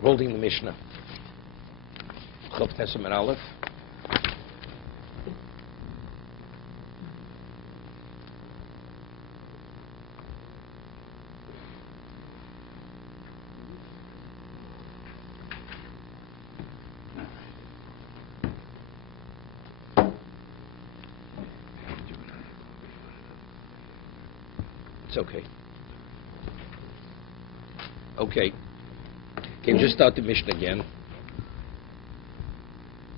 Holding the Mishnah. Chav Tesam and Aleph. It's okay. Okay. Can you just start the Mishnah again?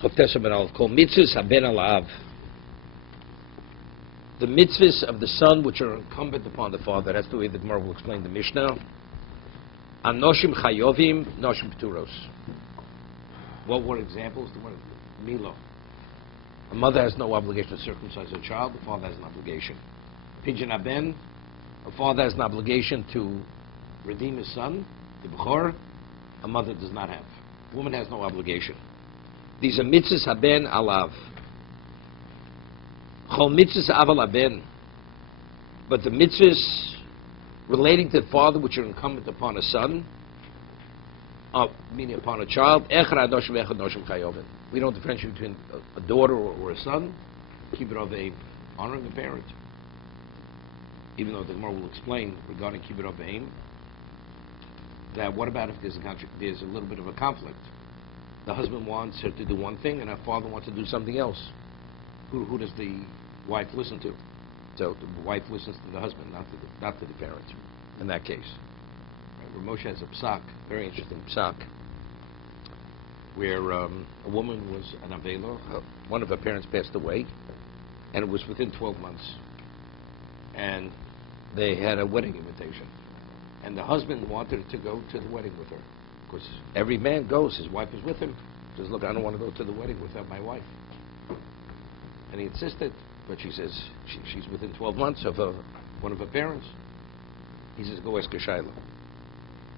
Chav Tesam and Aleph. Called mitzvahs haben alav. The mitzvahs of the son which are incumbent upon the father. That's the way the Gemara will explain the Mishnah. Anoshim chayovim, noshim pturos. What were examples? The word Milo. A mother has no obligation to circumcise her child. The father has an obligation. Pidyon haben. A father has an obligation to redeem his son, the Bechor. A mother does not have. A woman has no obligation. These are mitzvahs haben alav. Chol mitzvahs aval haben. But the mitzvahs relating to the father, which are incumbent upon a son, meaning upon a child, we don't differentiate between a daughter or a son. Keep it of a honoring the parent. Even though the Gemara will explain regarding kibbud av v'em, that what about if there's a little bit of a conflict? The husband wants her to do one thing, and her father wants to do something else. Who does the wife listen to? So the wife listens to the husband, not to the parent. In that case, right, where Moshe has a psak, very interesting psak, where a woman was an avelo, one of her parents passed away, and it was within 12 months. And they had a wedding invitation. And the husband wanted to go to the wedding with her. Of course, every man goes. His wife is with him. He says, look, I don't want to go to the wedding without my wife. And he insisted, but she says, she's within 12 months of one of her parents. He says, go ask her Shiloh.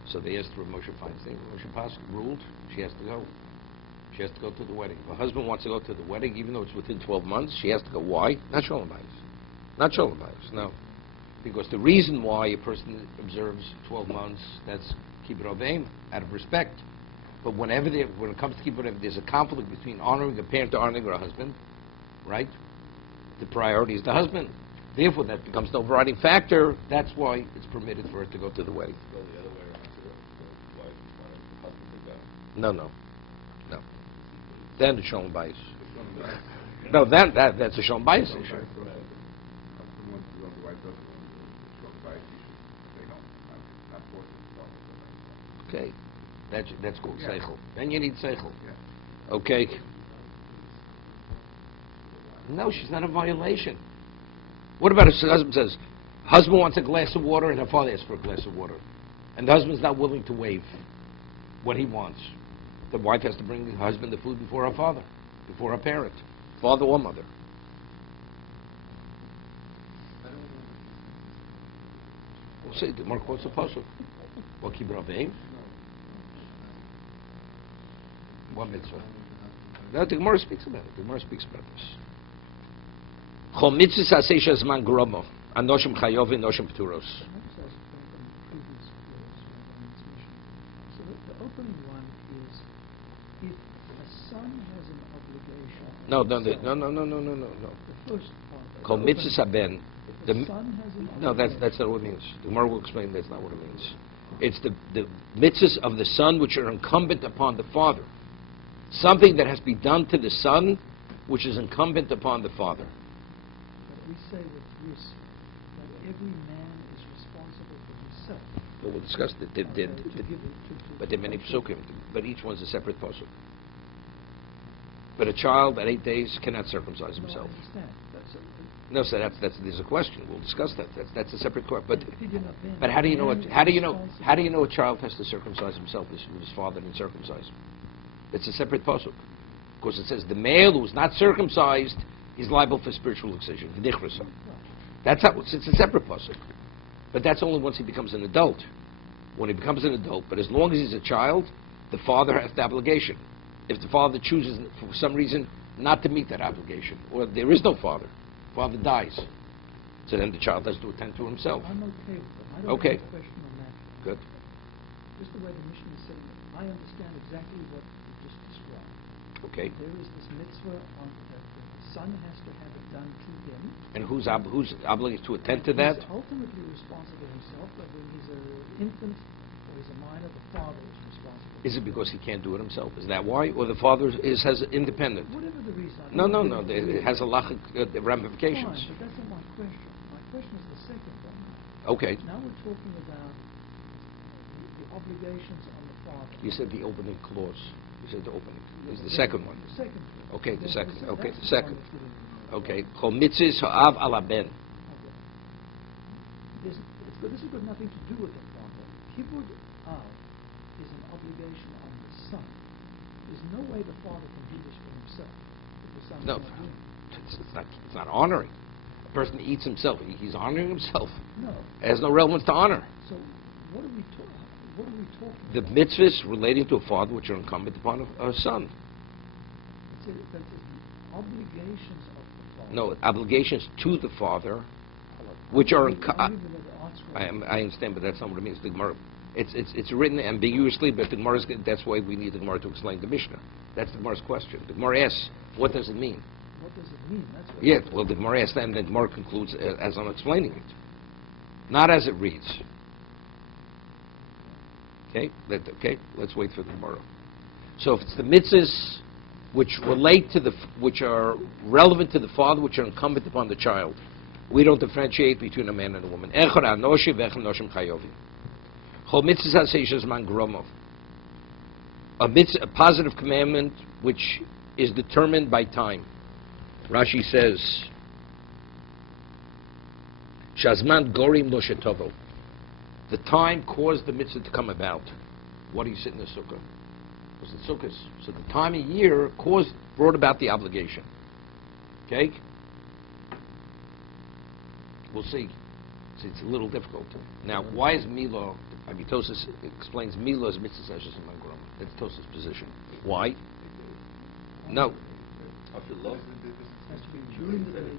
So they asked her Moshe Feinstein. Moshe Pasuk ruled she has to go. She has to go to the wedding. If her husband wants to go to the wedding, even though it's within 12 months, she has to go. Why? Not Sholem Bayis. Not Sholem Bayis, no. Because the reason why a person observes 12 months, that's kibbud av v'em, out of respect. But when it comes to kibbud av v'em, there's a conflict between honoring a parent to honoring her husband, right? The priority is the husband. Therefore, that becomes the overriding factor. That's why it's permitted for her to go to the wedding. So the other way around, the wife wanted the husband to go. No. Then the Sholem Bayis. No, that's a Sholem Bayis issue. Okay, that's called seichel. Then you need seichel. Yeah. Okay. No, she's not a violation. What about if the husband says, husband wants a glass of water and her father asks for a glass of water, and the husband's not willing to waive what he wants? The wife has to bring the husband the food before her father, before her parent, father or mother. We'll see. The more quotes the pasuk. What kibbud av v'em? What mitzvah? No, the Gemara speaks about it. The Gemara speaks about this. Chol mitzvahs aseh shazman gromo, anoshim chayovim, noshim pturos. So the opening one is if a son has an obligation. No. The first part. Chol mitzvahs haben. The son has an obligation. No, that's not what it means. The Gemara will explain that's not what it means. It's the mitzvahs of the son which are incumbent upon the father. Something that has to be done to the son which is incumbent upon the father. But we say with this that every man is responsible for himself. But we'll discuss it. But there are many psukim, but each one's a separate pasuk. But a child at 8 days cannot circumcise himself. I understand. No, so there's a question. We'll discuss that. That's a separate question. But how do you know a child has to circumcise himself if his father didn't circumcise him? It's a separate pasuk. Because it says the male who is not circumcised is liable for spiritual excision. That's how it's a separate pasuk. But that's only once he becomes an adult. When he becomes an adult, but as long as he's a child, the father has the obligation. If the father chooses for some reason not to meet that obligation, or there is no father father dies, so then the child has to attend to himself. I'm okay with that. I don't Okay. have a question on that. Good. Just the way the mission is saying it. I understand exactly what you just described. Okay. There is this mitzvah on that the son has to have it done to him. And who's obligated to attend to that? He's ultimately responsible himself, but when he's an infant or he's a minor, the father is responsible. Is it because he can't do it himself? Is that why? Or the father has independent? Whatever the reason. No. It has a lot of ramifications. Fine, but that's not my question. My question is the second one. Okay. Now we're talking about the obligations on the father. You said the opening clause. You said the opening. Is the second one. The second one. Okay, the second. Okay, That's the the second. one that you didn't- Okay. Chol mitzvahs ha'av ala ben. Okay. This has got nothing to do with the father. Kibud av is an obligation on the son. There's no way the father can do this for himself. If the son's No, not doing it. it's not honoring. A person eats himself. He's honoring himself. No. It has no relevance to honor. So what are we talking? What are we talking The about? mitzvahs relating to a father which are incumbent upon a son. It's the obligations of the father. No, obligations to the father, which are I'm reading the art scroll. I understand, but that's not what it means. The Gemara, it's written ambiguously, but the Gemara that's why we need the Gemara to explain the Mishnah. That's the Gemara's question. The Gemara asks, what does it mean? What does it mean? That's what Yeah, well, the Gemara asks that, and the Gemara concludes as I'm explaining it, not as it reads. Okay, let's wait for the Gemara. So if it's the mitzvahs which relate to which are relevant to the father, which are incumbent upon the child, we don't differentiate between a man and a woman. Echad anoshi v'echad noshim chayovi. Chol mitzvahs ha'seishes man gromov. A positive commandment which is determined by time. Rashi says, Shazman gorim lo shetovo. The time caused the mitzvah to come about. What do you sit in the sukkah? Was it sukkahs? So the time of year brought about the obligation. Okay? We'll see. See, it's a little difficult. Now, why is Milo, Tosis explains Milo as mitzvah seshes in Mangroma. That's Tosis' position. Why? No. After love, it has to be during the daytime.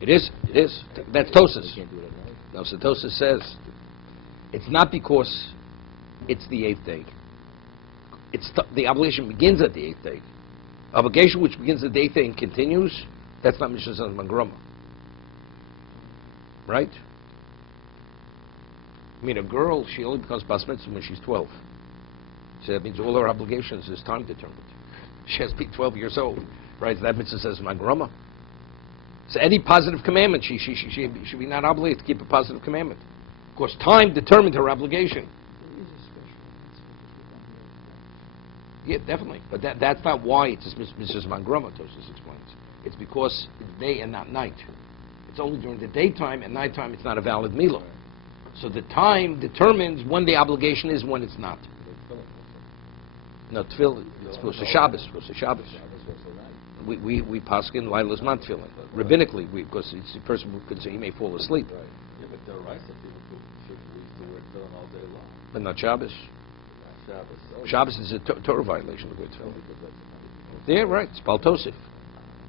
It is. That's Tosis. can't do it at night. No, so Tosis says, it's not because it's the 8th day. The obligation begins at the 8th day. Obligation which begins at the 8th day and continues, that's not Mishnah Says Mangroma. Right? I mean, a girl, she only becomes bas mitzvah when she's 12. So that means all her obligations is time determined. She has to be 12 years old. Right? That mitzvah says Mangroma. So any positive commandment, she should be not obligated to keep a positive commandment. Of course, time determined her obligation. There is a special mitzvah because we've done the Yeah, definitely. But that's not why it's Mrs. Mangroma, Tosis explains. It's because it's day and not night. It's only during the daytime, and nighttime it's not a valid milah. So the time determines when the obligation is, when it's not. No, tefillin, it's supposed to Shabbos. We paskin Laila's man tefillin. Rabbinically, because it's the person who could say he may fall asleep. Right. Yeah, but there are rights of people who used to wear tefillin all day long. But not Shabbos. Not Shabbos. Oh, Shabbos is a Torah violation to wear oh, tefillin. because that's Yeah, right. It's Bal Tosif.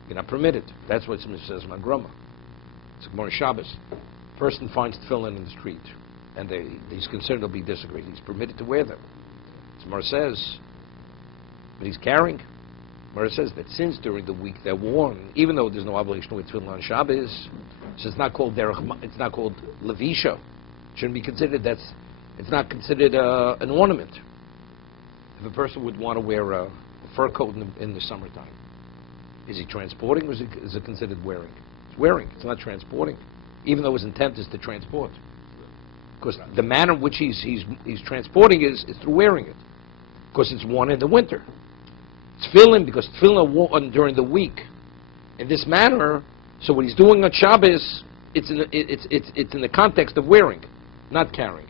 You're not permitted. That's what it says Mangroma. It's Gemara Shabbos. Person finds tefillin in the street, and he's concerned they'll be disagreed. He's permitted to wear them. Gemara says, but he's carrying. Gemara says that since during the week they're worn, even though there's no obligation to wear tefillin on Shabbos, so it's not called it's not called levisha. Shouldn't be considered. It's not considered an ornament. If a person would want to wear a fur coat in the summertime, is he transporting or is it considered wearing? It's wearing. It's not transporting, even though his intent is to transport. Because the manner in which he's transporting is through wearing it. Because it's worn in the winter. Tefillin, because tefillin are worn during the week. In this manner, so what he's doing on Shabbos, it's in the context of wearing, not carrying.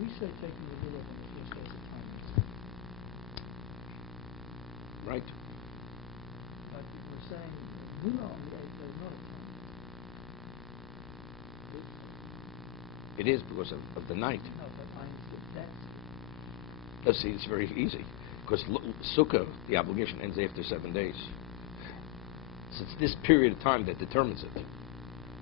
We say taking the milah on the first day of the time. Right. But we're saying milah on the 8th day is not a time. It is because of the night. No, but I understand that. Let's see, it's very easy. Because Sukkah, the obligation ends after 7 days. It's this period of time that determines it.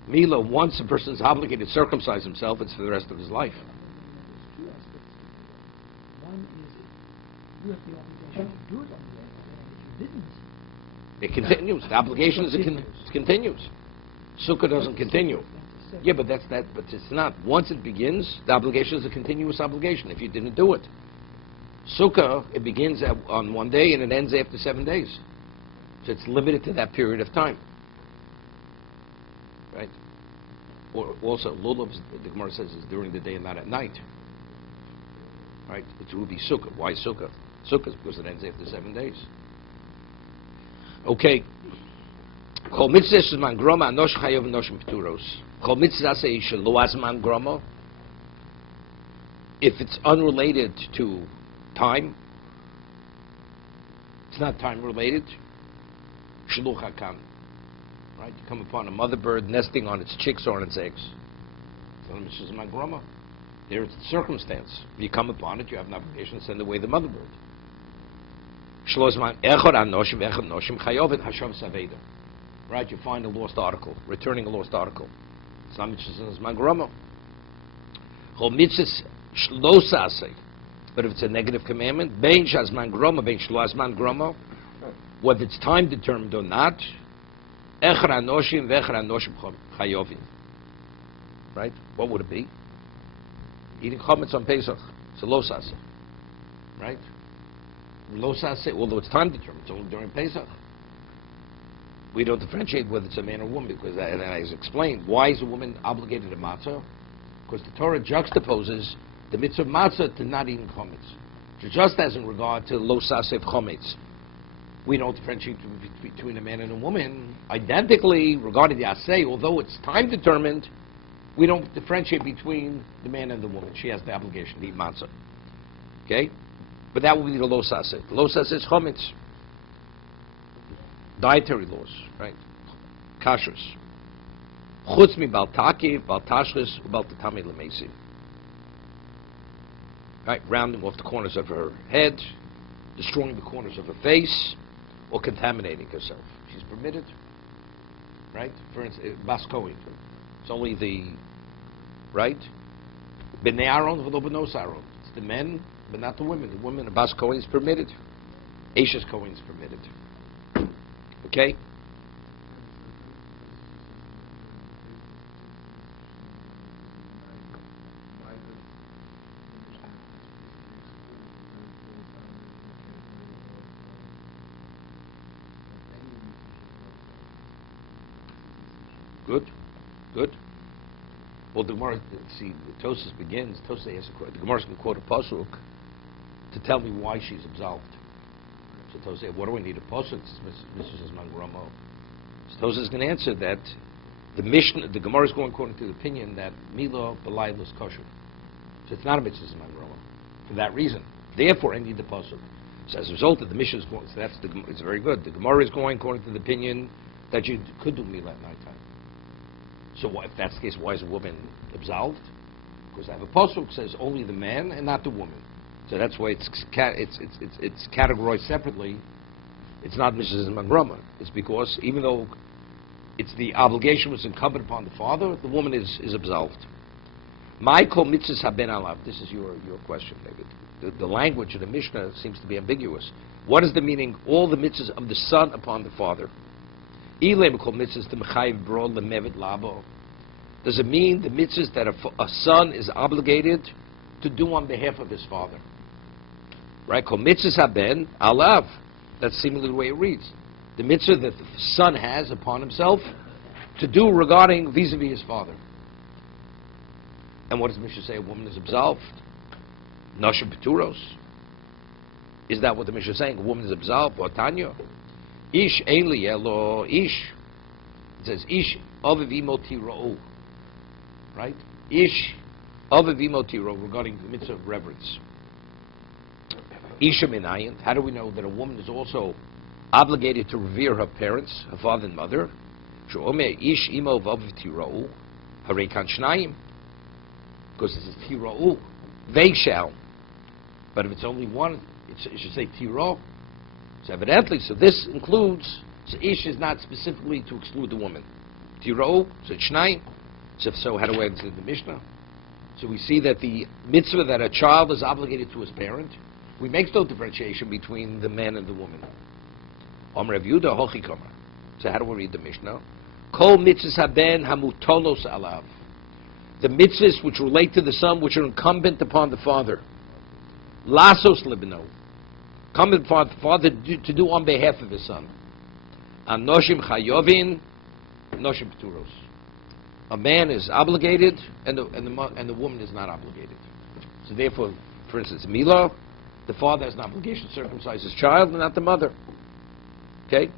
Mila, once a person is obligated to circumcise himself, it's for the rest of his life. There's two aspects to it. One is you have the obligation to do it on the eighth day, and if you didn't, It continues. The obligation continues. Sukkah doesn't continue. Yeah, but that's that. But it's not. Once it begins, the obligation is a continuous obligation. If you didn't do it, Sukkah, it begins on one day and it ends after 7 days. So it's limited to that period of time. Right? Or also, Lulav, the Gemara says, is during the day and not at night. Right? It would be Sukkah. Why Sukkah? Sukkah is because it ends after 7 days. Okay. Chol mitzvah zman groma anosh chayav anoshim pturos. Chol mitzvah say shelo zman groma. If it's unrelated to time, it's not time related. Shelo hakam. Right? You come upon a mother bird nesting on its chicks or on its eggs. Chol mitzvah zman groma. There's the circumstance. If you come upon it, you have an obligation to send away the mother bird. Right, you find a lost article, returning a lost article. But if it's a negative commandment, whether it's time determined or not, right? What would it be? Eating chametz on Pesach. It's a lo saseh. Right? Lo saseh, although it's time determined, it's only during Pesach. We don't differentiate whether it's a man or woman, because, and as explained, why is a woman obligated to matzah? Because the Torah juxtaposes the mitzvah of matzah to not eating chametz. So just as in regard to lo saseh chametz, we don't differentiate between a man and a woman. Identically, regarding the aseh, although it's time determined, we don't differentiate between the man and the woman. She has the obligation to eat matzah. Okay? But that will be the lo saseh. The lo saseh is chametz. Dietary laws, right? Kashrus. Chutz mi bal takiv, bal tashris, bal tatami lemeisim. Right? Rounding off the corners of her head, destroying the corners of her face, or contaminating herself. She's permitted. Right? For instance, bas kohen. It's only the, right? B'nei Aaron v'lo b'nos Aaron. It's the men, but not the women. The women, bas kohen is permitted. Eishes kohen is permitted. Okay? Good. Good. Well, the Gemara, see, Tosas begins, Tosas asks the Gemara's going to quote a pasuk to tell me why she's absolved. So Tosas, what do we need a pasuk? Mrs. Mangramo. So Tosas is going to answer that the Mishnah, the Gemara is going according to the opinion that Mila B'layla is kosher. So it's not a Mrs. Mangramo for that reason. Therefore, I need the pasuk. So as a result of the Mishnah is going, so that's it's very good. The Gemara is going according to the opinion that you could do Mila at nighttime. So if that's the case, why is a woman absolved? Because I have a pasuk that says only the man and not the woman. So that's why it's categorized separately. It's not Mrs. Mangrama. It's because even though it's the obligation was incumbent upon the father, the woman is absolved. My kol mitzvahs haben alav. This is your question, David. The language of the Mishnah seems to be ambiguous. What is the meaning? All the mitzvahs of the son upon the father. Does it mean the mitzvahs that a son is obligated to do on behalf of his father? Right? Kol mitzvahs haben alav. That's seemingly the way it reads. The mitzvah that the son has upon himself to do regarding vis-a-vis his father. And what does Mishnah say? A woman is absolved. Nashim Peturos. Is that what the Mishnah is saying? A woman is absolved. Or Tanya. Ish ein li elo ish. It says ish aviv imo tirou. Right? Ish aviv imo tirou regarding the mitzvah of reverence. Isha minayin. How do we know that a woman is also obligated to revere her parents, her father and mother? She'omer ish imo vaviv tirou. Harei kan shnayim. Because it says tirou. They shall. But if it's only one, it should say tirou. So evidently, so this includes So ish is not specifically to exclude the woman. Tiro, so shnai. So how do we answer the Mishnah? So we see that the mitzvah that a child is obligated to his parent, we make no differentiation between the man and the woman. Amar Rav Yehuda hochi kama. So how do we read the Mishnah? Kol mitzvahs haben hamutolos alav. The mitzvahs which relate to the son, which are incumbent upon the father. Lasos libno. Incumbent upon the father to do on behalf of his son. Anoshim chayovin, noshim pturos. A man is obligated, and the woman is not obligated. So therefore, for instance, Mila, the father has an obligation to circumcise his child, and not the mother. Okay?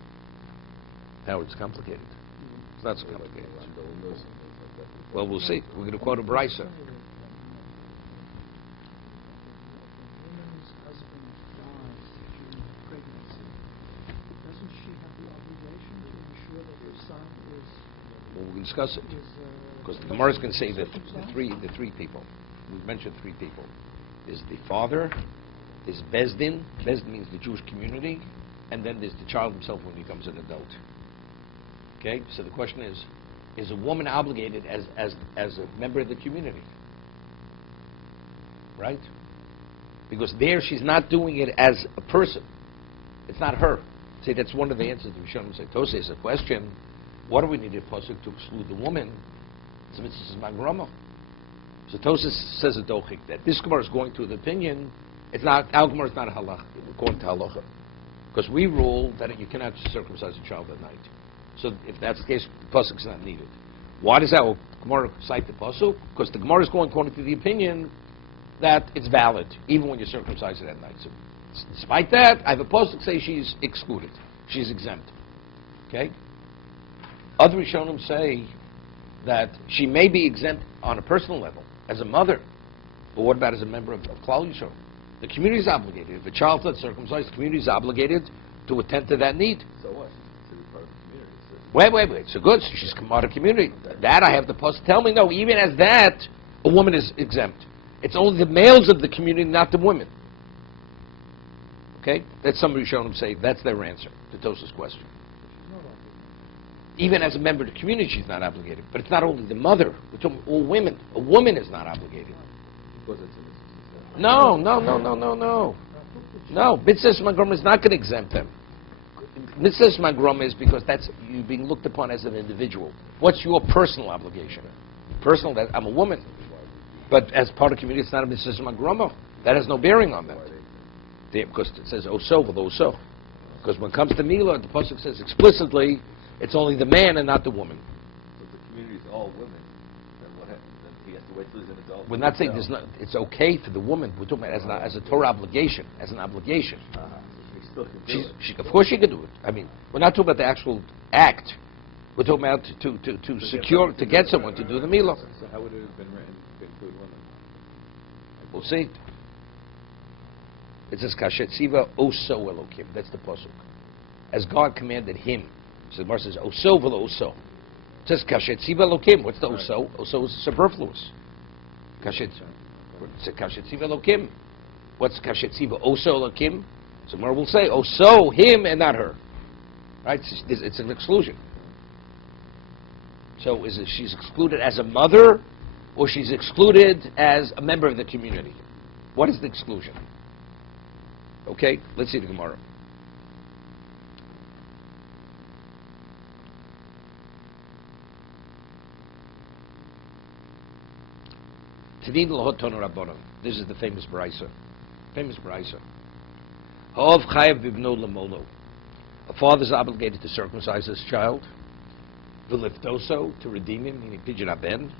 Now it's complicated. It's not so complicated. Well, we'll see. We're going to quote a brisa. Woman's husband dies during pregnancy. Doesn't she have the obligation to ensure that her son is? Well, we'll discuss it. Because the Gemara is going to say that the three people, we've mentioned three people, is the father, is Bezdin, Bezdin means the Jewish community, and then there's the child himself when he becomes an adult. Okay, so the question is a woman obligated as a member of the community? Right? Because there she's not doing it as a person. It's not her. See, that's one of the answers to Rishonim say. Tosei is a question, what do we need a pasuk to exclude the woman? So this is Magrama. So Tosei says a dochik that this Gemara is going to the opinion, it's not, our Gemara is not a halach, according to halacha. Because we rule that you cannot circumcise a child at night. So if that's the case, the pasuk is not needed. Why does our Gemara cite the pasuk? Because the Gemara is going according to the opinion that it's valid, even when you circumcise it at night. So despite that, I have a pasuk say she's excluded. She's exempt. Okay? Other Rishonim say that she may be exempt on a personal level, as a mother. But what about as a member of Klal Yisrael? The community is obligated. If a child's not circumcised, the community is obligated to attend to that need. So what? She's considered part of the community. Wait. So good. So she's come out of community. That I have the post tell me. No, even as that, a woman is exempt. It's only the males of the community, not the women. Okay? That's some Rishonim say that's their answer to Tosa's question. Even as a member of the community, she's not obligated. But it's not only the mother. We're talking all women. A woman is not obligated. Because it's in the system. No. No, Mitzvahs Magrom is not going to exempt them. Mitzvahs Magrom is because that's you being looked upon as an individual. What's your personal obligation? Personal, that I'm a woman. But as part of the community, it's not a Mitzvahs Magrom. That has no bearing on that. Because it says, Oso, Oso. Because when it comes to Mila, the Pasuk says explicitly, it's only the man and not the woman. So if the community is all women, then what happens? Then he has to wait till he's an adult. We're not saying it's okay for the woman. We're talking about as a Torah obligation, as an obligation. So she still can do it. Of course she can do it. I mean, we're not talking about the actual act. We're talking about to secure, to get someone to do the milah. So how would it have been written to include women? We'll see. It says, Kashet Siva Oso Elokim. That's the pasuk. As God commanded him. So the Gemara says, Oso v'lo Oso. It says, Kashet Siva Elokim. What's the Oso? Oso is superfluous. Kashet Siva Elokim. What's Kashet Siva Oso Elokim? So Gemara will say, Oso, him and not her. Right? It's an exclusion. So is it she's excluded as a mother, or she's excluded as a member of the community? What is the exclusion? Okay, let's see the Gemara. Tadin l'hotonu rabbanon. This is the famous brisa. Famous brisa. Ha'ov chayav bibno lamolo. A father is obligated to circumcise his child. V'liftoso, to redeem him, meaning pidyon aben.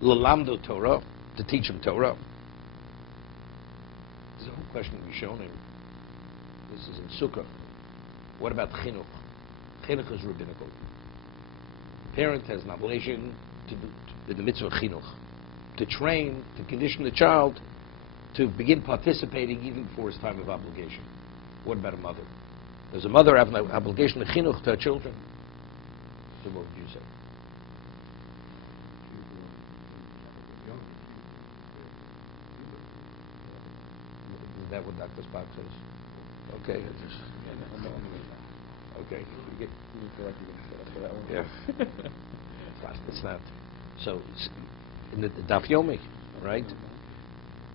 L'lamdo Torah, to teach him Torah. There's a whole question to be shown him. This is in Sukkah. What about chinuch? Chinuch is rabbinical. The parent has an obligation to do the mitzvah of chinuch, to train, to condition the child to begin participating even before his time of obligation. What about a mother? Does a mother have an obligation to chinuch to her children? So what would you say? Is that what Dr. Spock says? Okay. Okay. You feel like you're going to set up for that one? Yeah. It's not. So in the Daf Yomi, right?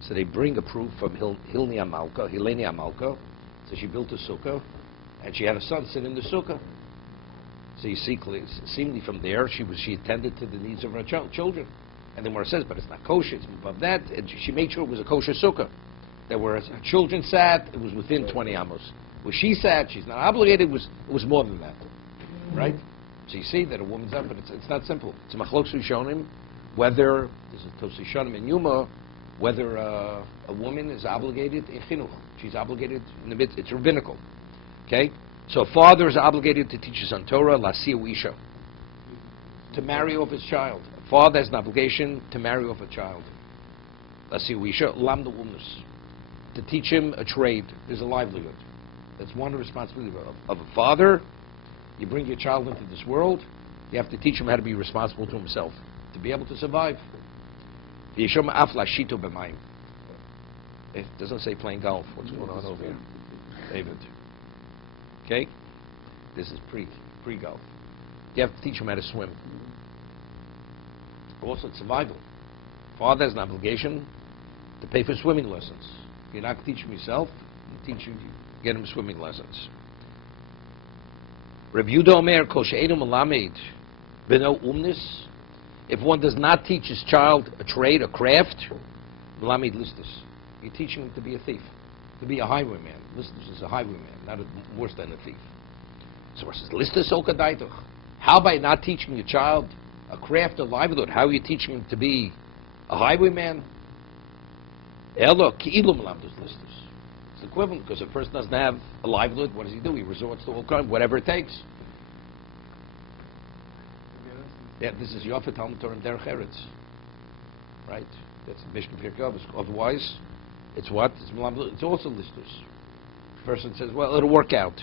So they bring a proof from Hileni Amalka. So she built a sukkah, and she had a son sit in the sukkah. So you see, seemingly from there, she attended to the needs of her children. And then where it says, but it's not kosher, it's above that, and she made sure it was a kosher sukkah. That where her children sat, it was within 20 amos. Where she sat, she's not obligated, it was more than that. Right? So you see that a woman's up, but it's not simple. It's a machlokes rishonim, whether, this is Tosi Shonim and Yuma, whether a woman is obligated in chinuch. She's obligated in the midst, it's rabbinical. Okay? So a father is obligated to teach his son Torah, lasiu isha, to marry off his child. A father has an obligation to marry off a child. Lasiu isha, lamda umnus, to teach him a trade. There's a livelihood. That's one responsibility of a father. You bring your child into this world, you have to teach him how to be responsible to himself, to be able to survive. It doesn't say playing golf. What's going on over here? David. Okay? This is pre-golf. You have to teach him how to swim. Also, it's survival. Father has an obligation to pay for swimming lessons. You're not going to teach him yourself, you get him swimming lessons. Reb Yehuda Omer, Kol she'einu melamed b'no umnis, if one does not teach his child a trade, a craft, melamed listus. You're teaching him to be a thief, to be a highwayman. Listus is a highwayman, not worse than a thief. So it says, listus okadaitoch. How by not teaching your child a craft, a livelihood, how are you teaching him to be a highwayman? Elo ki'ilu melamdus listus. It's equivalent, because if a person doesn't have a livelihood, what does he do? He resorts to all kinds, whatever it takes. Yeah, this is Yofet Talmud Torah and Derech Eretz. Right? That's the Mishnah Pirkei Avos. Otherwise, it's what? It's also listus. The person says, well, it'll work out.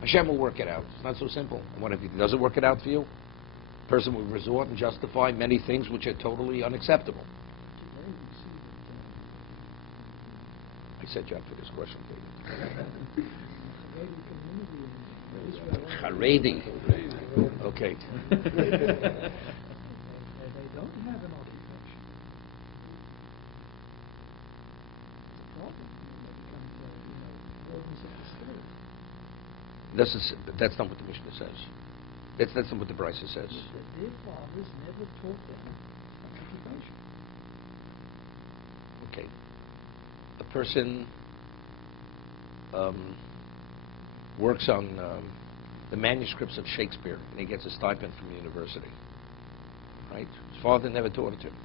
Hashem will work it out. It's not so simple. And what if he doesn't work it out for you? The person will resort and justify many things which are totally unacceptable. I set you up for this question, David. Haredi. Okay. They don't have an occupation. It's a problem when they become, organs of the spirit. That's not what the Mishnah says. That's not what the Brisa says. That their fathers never taught them an occupation. Okay. A person works on the manuscripts of Shakespeare, and he gets a stipend from the university. Right? His father never taught it to him,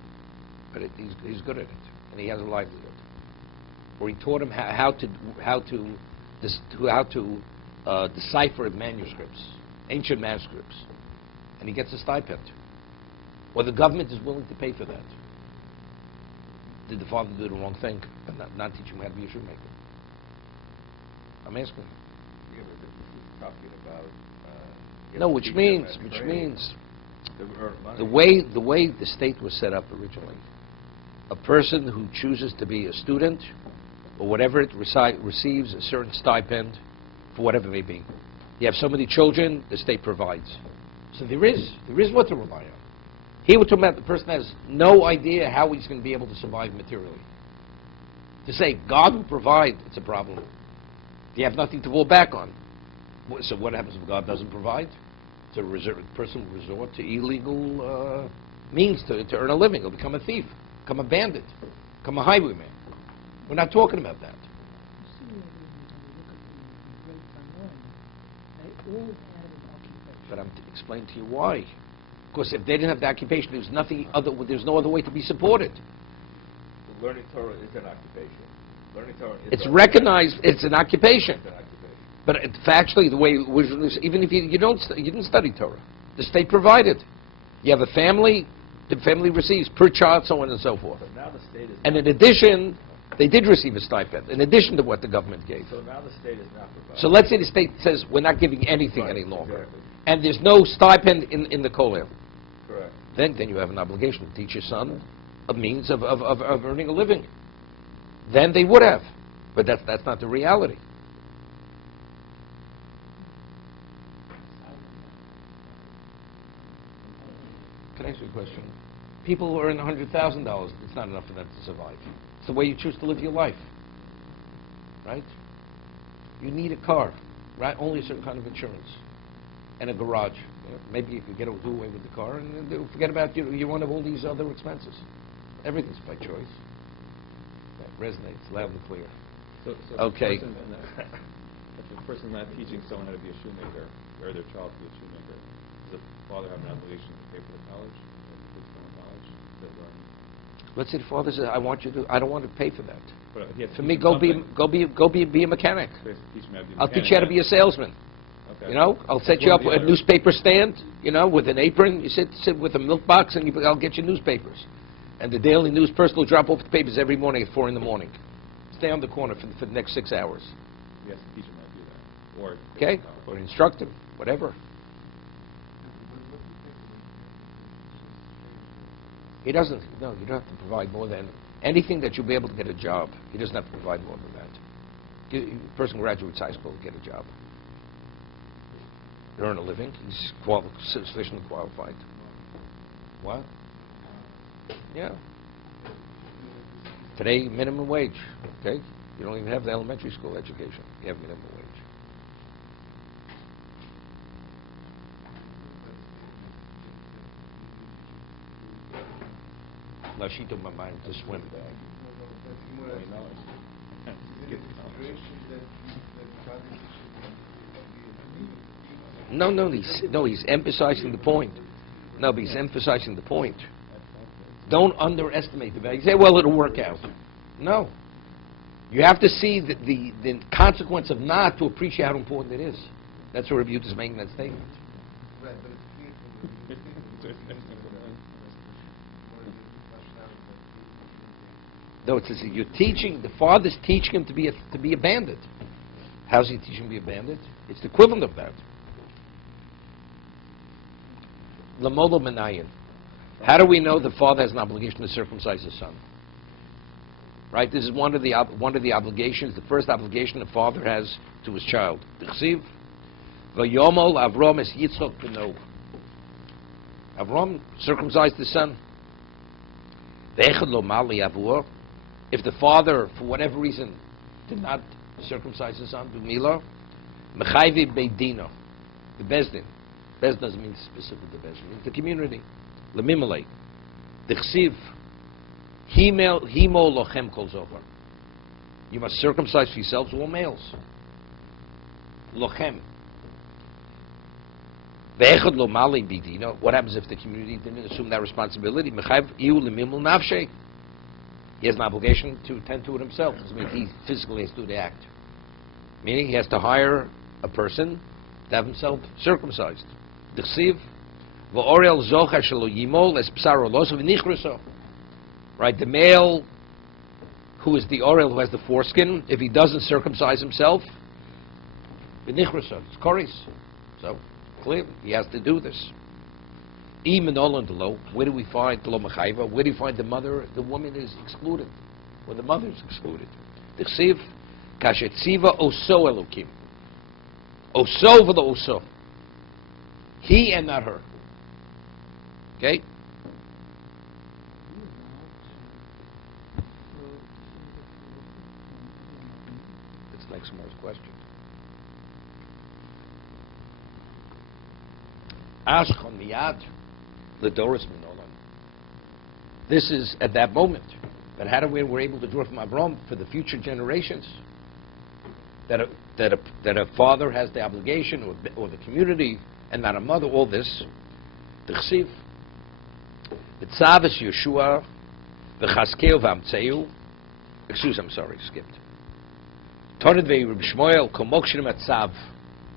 but he's good at it, and he has a livelihood. Or he taught him how to decipher manuscripts, ancient manuscripts, and he gets a stipend. Or the government is willing to pay for that. Did the father do the wrong thing and not teach him how to be a shoemaker? I'm asking. Yeah, but this is talking about. No, which means the way the state was set up originally, a person who chooses to be a student or whatever it receives a certain stipend for whatever it may be. You have so many children, the state provides. So there is what to rely on. Here we're talking about the person has no idea how he's going to be able to survive materially. To say God will provide, it's a problem. You have nothing to fall back on. So what happens if God doesn't provide? So a person will resort to illegal means to earn a living. He'll become a thief, become a bandit, become a highwayman. We're not talking about that. You see, when you look at the great timeline, they all had an occupation. But I'm explaining to you why. Because if they didn't have the occupation, there's no other way to be supported. Learning Torah is an occupation. Learning Torah is It's recognized. It's an occupation. It's an occupation. But factually, the way it was, even if you didn't study Torah, the state provided. You have a family, the family receives per child, so on and so forth. But now the state is. And in addition, they did receive a stipend, in addition to what the government gave. So now the state is not providing. So let's say the state says, we're not giving anything any longer. Exactly. And there's no stipend in the kollel. Correct. Then you have an obligation to teach your son a means of earning a living. Then they would have. But that's not the reality. Can I ask you a question? People who earn $100,000, it's not enough for them to survive. It's the way you choose to live your life, right? You need a car, right? Only a certain kind of insurance, and a garage. Maybe you could do away with the car and then forget about you want all these other expenses. Everything's by choice. That resonates loud and clear. So okay. If a person's not teaching someone how to be a shoemaker, or their child to be a shoemaker, does the father have an obligation to pay for the college? Let's say the father says, "I don't want to pay for that. But For me, go be a mechanic. I'll teach you how to be a salesman. Okay. You know, I'll set you up with a newspaper stand. You know, with an apron. You sit with a milk box, and I'll get you newspapers. And the Daily News person will drop off the papers every morning at 4 a.m. Stay on the corner for the next 6 hours. You have to teach him how to do that, or okay, or instruct him, whatever. He doesn't. No, you don't have to provide more than anything that you'll be able to get a job. He doesn't have to provide more than that. A person graduates high school to get a job, earn a living. He's sufficiently qualified. What? Yeah. Today, minimum wage. Okay, you don't even have the elementary school education. You have minimum wage. Now she took my mind to swim. No, he's emphasizing the point. No, but he's emphasizing the point. Don't underestimate the value. You say, well, it'll work out. No. You have to see the consequence of not to appreciate how important it is. That's what Rabbi Yehuda is making that statement. No, it says you're teaching, the father's teaching him to be a bandit. How's he teaching him to be a bandit? It's the equivalent of that. Lamolo Menayin. How do we know the father has an obligation to circumcise his son? Right? This is one of the obligations, the first obligation the father has to his child. Vayakhel Avram es Yitzchok b'no. Avram circumcised his son. Vayakhel lo mali avur. If the father, for whatever reason, did not circumcise his son, do milah, mechayvi beidino, the bezdin. Bezdin doesn't mean specific to bezdin. It means the community. Lemimale, dichsiv, himo lochem kol zovar. You must circumcise for yourselves all males. Lochem. Ve'echad lo mali beidino. What happens if the community didn't assume that responsibility? Mechayv iu lemimul nafshe. He has an obligation to tend to it himself. It doesn't mean he physically has to do the act. Meaning he has to hire a person to have himself circumcised. Right, the male who is the orel, who has the foreskin, if he doesn't circumcise himself, it's koris. So, clearly, he has to do this. Where do we find the lo? Where do you find the mother? The woman is excluded. When the mother is excluded. Dichsiv, kashetziva oso elokim. Oso v'lo oso. He and not her. Okay? Let's next more question. Ashkon miyad. This is at that moment. But how do we're able to draw from Avram for the future generations? That a father has the obligation, or the community, and not a mother. All this. T'chsiv. V'tzav es Yeshua v'chaskeu v'amtzeu. Excuse, I'm sorry, skipped. Torah Reb Shmuel komokshin atzav.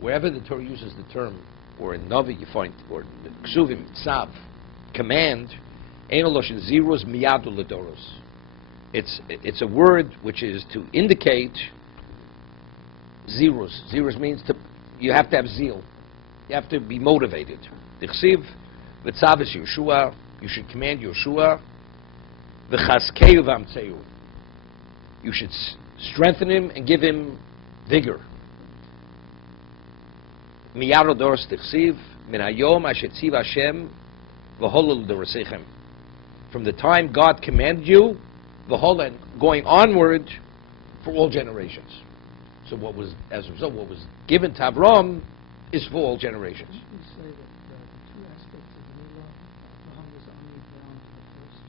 Wherever the Torah uses the term, or in Navi you find, or Ksuvim, Tzav, command, Enoloshin zeros miyadu ledoros. It's a word which is to indicate zeros. Zeros means you have to have zeal. You have to be motivated. Dichsiv, v'tzav es Yeshua, you should command Yeshua, v'chaskeu v'amtzeu. You should strengthen him and give him vigor. Miyaro doros tichsiv min hayom ashetziv Hashem v'holol d'rasechem. From the time God commanded you, v'hol, and going onward for all generations. So what was, as a result, what was given to Avram is for all generations. Didn't we say that the two aspects of Milah, Abraham was only bound to the first?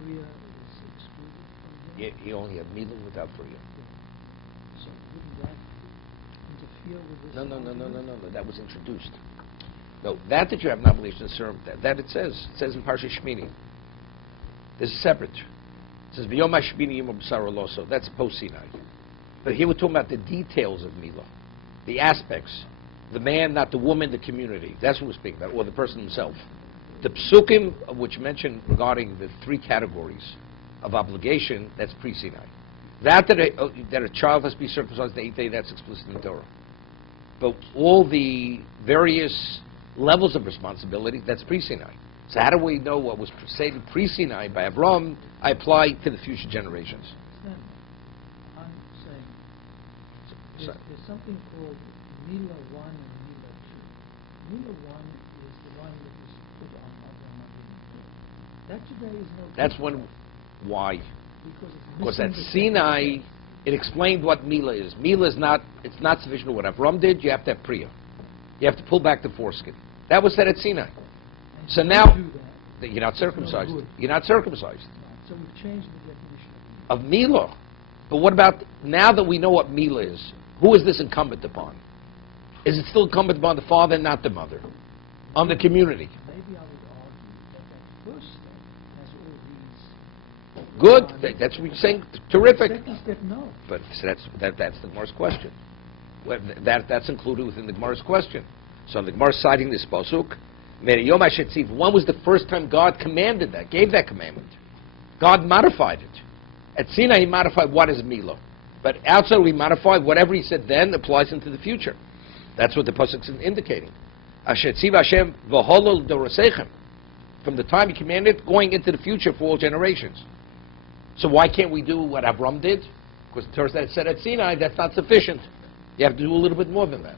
Priya is excluded from him? He only had Milah without Friya. So wouldn't that interfere with this? No. That was introduced. No, that you have an obligation to serve, that it says in Parsha Shmini. This is separate. It says, V'yom hashmini yom b'sar loso. That's post-Sinai. But here we're talking about the details of Milah, the aspects. The man, not the woman, the community. That's what we're speaking about, or the person himself. The psukim, which mention regarding the three categories of obligation, that's pre-Sinai. That a child has to be circumcised the 8th day, that's explicit in the Torah. But all the various levels of responsibility, that's pre-Sinai. So how do we know what was stated pre-Sinai by Avram, I apply to the future generations? Then I'm saying there's something called Milah 1 and Milah 2. Milah 1 is the one that is put on Abraham Avinu. That today is no good. That's when, why? Because at Sinai, it explained what Milah is. Milah is not, it's not sufficient to what Avram did, you have to have Priya. You have to pull back the foreskin. That was said at Sinai. So now, you're not circumcised. You're not circumcised. So we've changed the definition Of Milah. But what about, now that we know what Milah is, who is this incumbent upon? Is it still incumbent upon the father and not the mother? On the community? Maybe I would argue that first step has all these... Good. That's what you're saying. Terrific. Second step, no. But so that's the Gemara's question. Well, that's included within the Gemara's question. So the Gemara citing this pasuk, when was the first time God commanded that, gave that commandment? God modified it. At Sinai, He modified what is Milah. But outside, we modified whatever He said then applies into the future. That's what the pasuk is indicating. Hashem v'holol d'rasechem. From the time He commanded, going into the future for all generations. So why can't we do what Avram did? Because the Torah said at Sinai, that's not sufficient. You have to do a little bit more than that.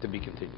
To be continued.